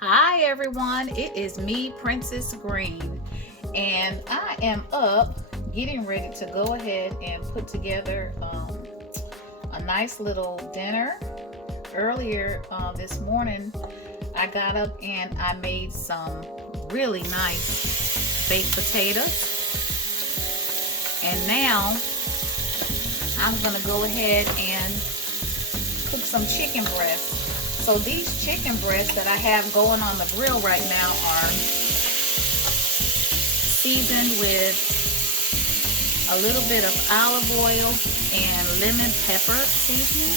Hi everyone, it is me, Princess Green, and I am up getting ready to go ahead and put together a nice little dinner. Earlier this morning, I got up and I made some really nice baked potatoes, and now I'm gonna go ahead and cook some chicken breast. So these chicken breasts that I have going on the grill right now are seasoned with a little bit of olive oil and lemon pepper seasoning.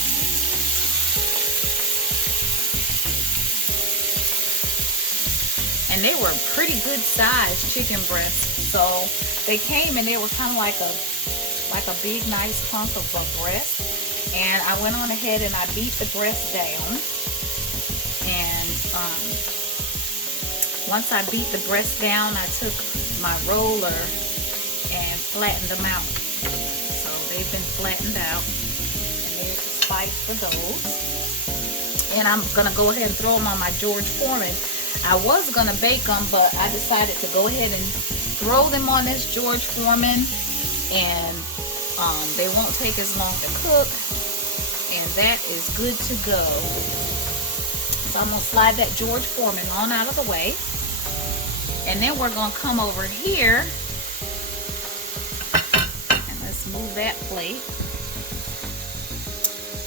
And they were pretty good sized chicken breasts. So they came and they were kind of like a big nice hunk of a breast. And I went on ahead and I beat the breast down. And once I beat the breast down, I took my roller and flattened them out. So they've been flattened out, and there's the spice for those. And I'm gonna go ahead and throw them on my George Foreman. I was gonna bake them, but I decided to go ahead and throw them on this George Foreman, and they won't take as long to cook, and that is good to go. So I'm gonna slide that George Foreman on out of the way. And then we're gonna come over here and let's move that plate.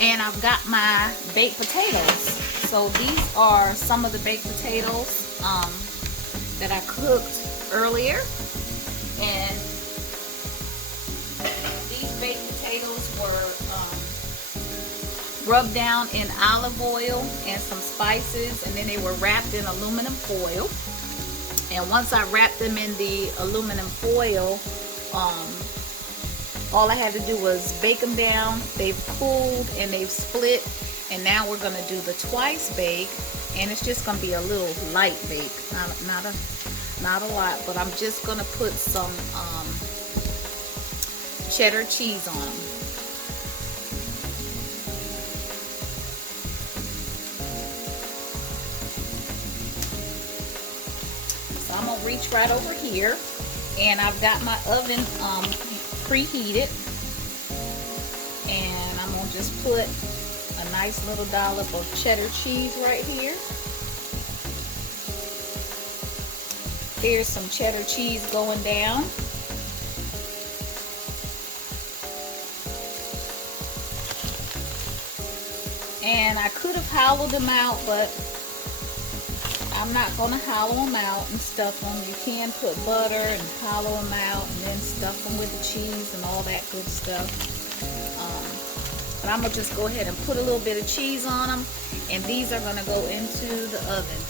And I've got my baked potatoes. So these are some of the baked potatoes that I cooked earlier. And these baked potatoes were rubbed down in olive oil and some spices, and then they were wrapped in aluminum foil. And once I wrapped them in the aluminum foil, all I had to do was bake them down. They've cooled and they've split, and now we're gonna do the twice bake, and it's just gonna be a little light bake, not a lot, but I'm just gonna put some cheddar cheese on them. I'm gonna reach right over here, and I've got my oven preheated, and I'm gonna just put a nice little dollop of cheddar cheese right here. There's some cheddar cheese going down. And I could have hollowed them out, but I'm not going to hollow them out and stuff them. You can put butter and hollow them out and then stuff them with the cheese and all that good stuff. But I'm going to just go ahead and put a little bit of cheese on them, and these are going to go into the oven.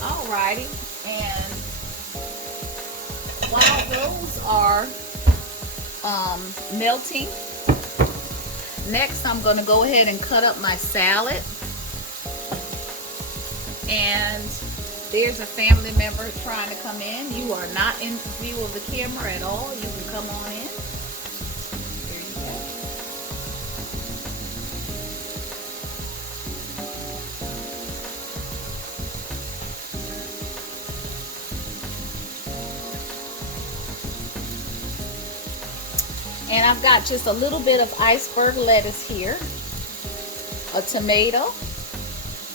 Alrighty, and while those are melting, next I'm going to go ahead and cut up my salad. And there's a family member trying to come in. You are not in view of the camera at all. You can come on in. There you go. And I've got just a little bit of iceberg lettuce here, a tomato,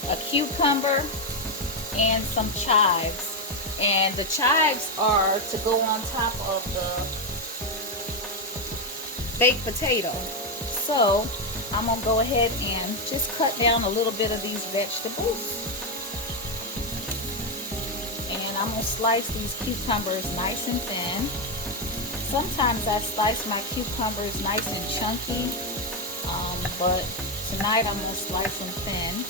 a cucumber, and some chives. And the chives are to go on top of the baked potato. So I'm gonna go ahead and just cut down a little bit of these vegetables. And I'm gonna slice these cucumbers nice and thin. Sometimes I slice my cucumbers nice and chunky, but tonight I'm gonna slice them thin.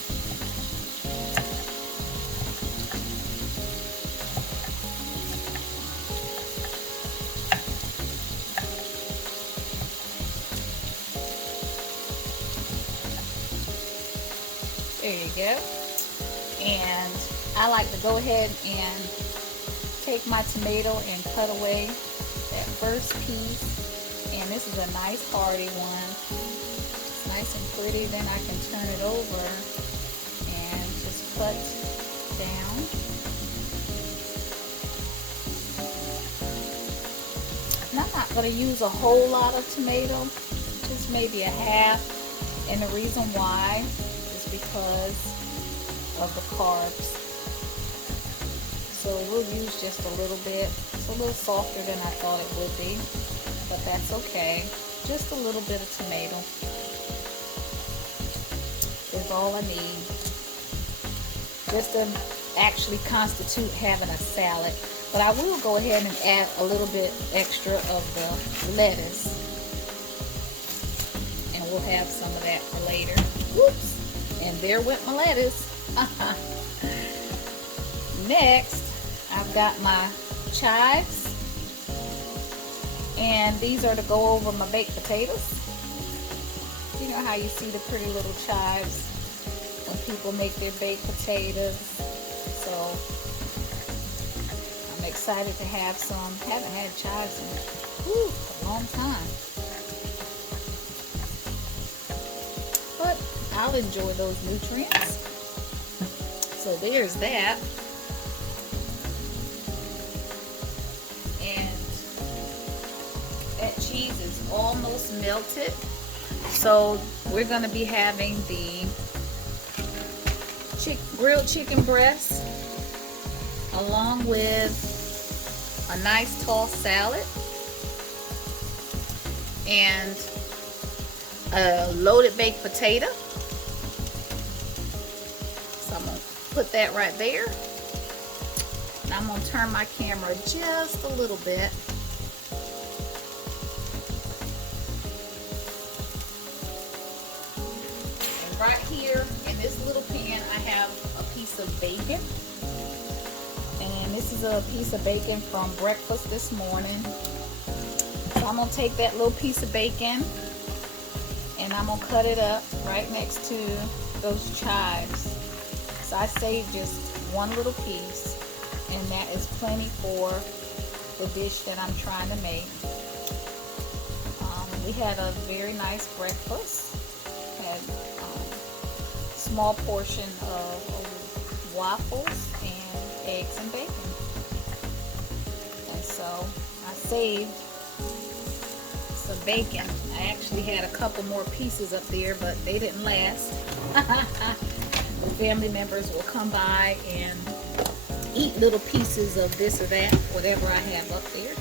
There you go. And I like to go ahead and take my tomato and cut away that first piece. And this is a nice hearty one. It's nice and pretty. Then I can turn it over and just cut down. And I'm not going to use a whole lot of tomato, just maybe a half. And the reason why is because of the carbs. So we'll use just a little bit. It's a little softer than I thought it would be, but that's okay. Just a little bit of tomato is all I need, just to actually constitute having a salad. But I will go ahead and add a little bit extra of the lettuce, and we'll have some of that for later. Whoops! And there went my lettuce. Next, I've got my chives, and these are to go over my baked potatoes. You know how you see the pretty little chives when people make their baked potatoes. So I'm excited to have some. Haven't had chives in a long time, but I'll enjoy those nutrients. So there's that. And that cheese is almost melted. So we're going to be having the grilled chicken breast along with a nice tall salad and a loaded baked potato. So I'm going to put that right there. And I'm going to turn my camera just a little bit. And right here in this little pan, I have a piece of bacon. And this is a piece of bacon from breakfast this morning. So I'm going to take that little piece of bacon and I'm going to cut it up right next to those chives. So I saved just one little piece, and that is plenty for the dish that I'm trying to make. We had a very nice breakfast. Had a small portion of waffles and eggs and bacon. And so I saved some bacon. I actually had a couple more pieces up there, but they didn't last. The family members will come by and eat little pieces of this or that, whatever I have up there.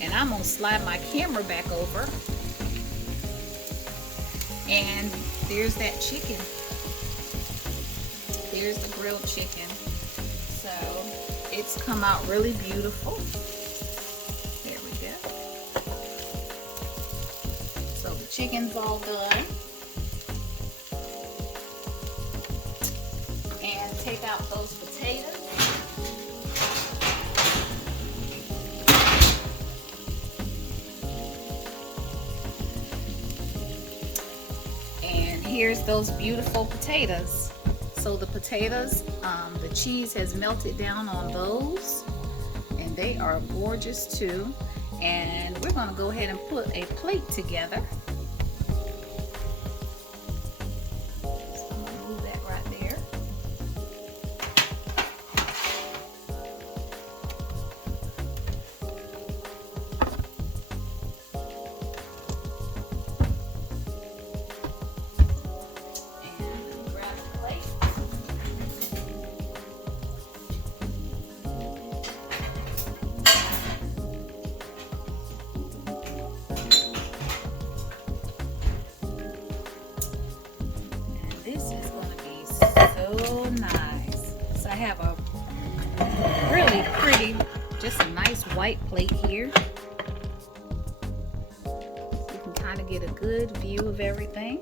And I'm going to slide my camera back over. And there's that chicken. There's the grilled chicken. So it's come out really beautiful. There we go. So the chicken's all done. And take out those potatoes. And here's those beautiful potatoes. So the potatoes, the cheese has melted down on those, and they are gorgeous too. And we're going to go ahead and put a plate together. So I'm going to move that right there. And grab a plate. This is going to be so nice. So I have a really pretty, just a nice white plate here. You can kind of get a good view of everything.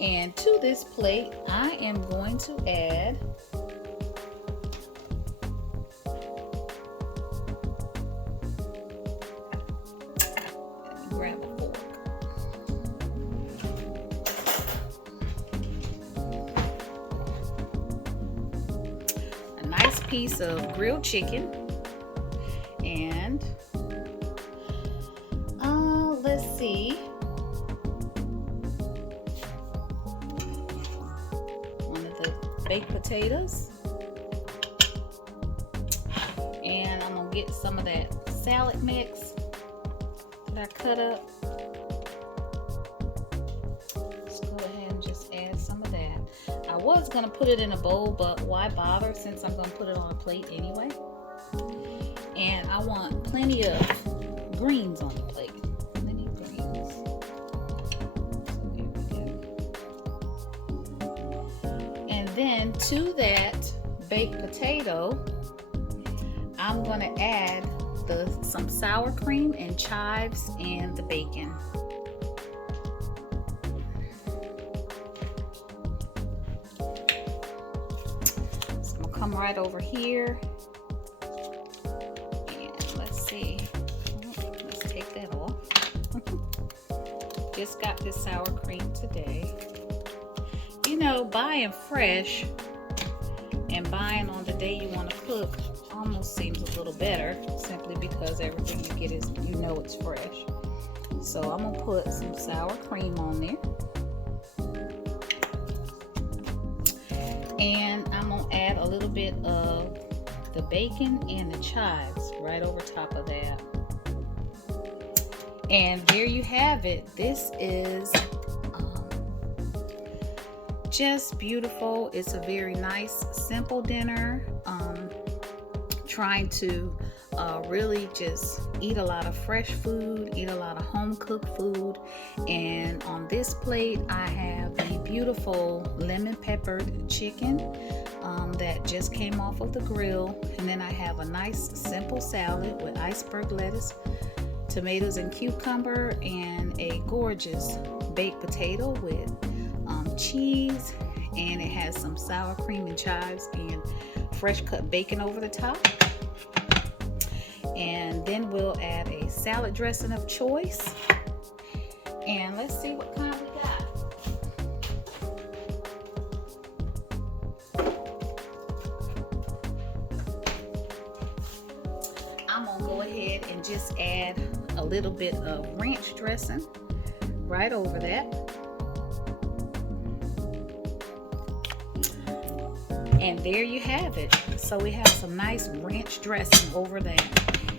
And to this plate, I am going to add grab a fork. A nice piece of grilled chicken. And let's see. One of the baked potatoes. And I'm gonna get some of that salad mix that I cut up. Let's go ahead and just add some of that. I was gonna put it in a bowl, but why bother since I'm gonna put it on a plate anyway. And I want plenty of greens on the plate. Plenty of greens. So here we go. And then to that baked potato, I'm gonna add some sour cream and chives and the bacon. So I'm gonna come right over here and let's see. Let's take that off. Just got this sour cream today. You know, buying fresh and buying on the day you want to cook almost seems a little better, simply because everything you get is, you know, it's fresh. So I'm gonna put some sour cream on there, and I'm gonna add a little bit of the bacon and the chives right over top of that. And there you have it. This is just beautiful. It's a very nice, simple dinner. Trying to really just eat a lot of fresh food, eat a lot of home cooked food. And on this plate I have the beautiful lemon peppered chicken that just came off of the grill, and then I have a nice simple salad with iceberg lettuce, tomatoes and cucumber, and a gorgeous baked potato with cheese, and it has some sour cream and chives and fresh cut bacon over the top. And then we'll add a salad dressing of choice, and let's see what kind we got. I'm gonna go ahead and just add a little bit of ranch dressing right over that. And there you have it. So we have some nice ranch dressing over that.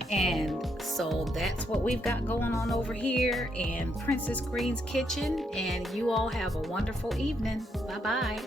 And so that's what we've got going on over here in Princess Green's kitchen. And you all have a wonderful evening. Bye-bye.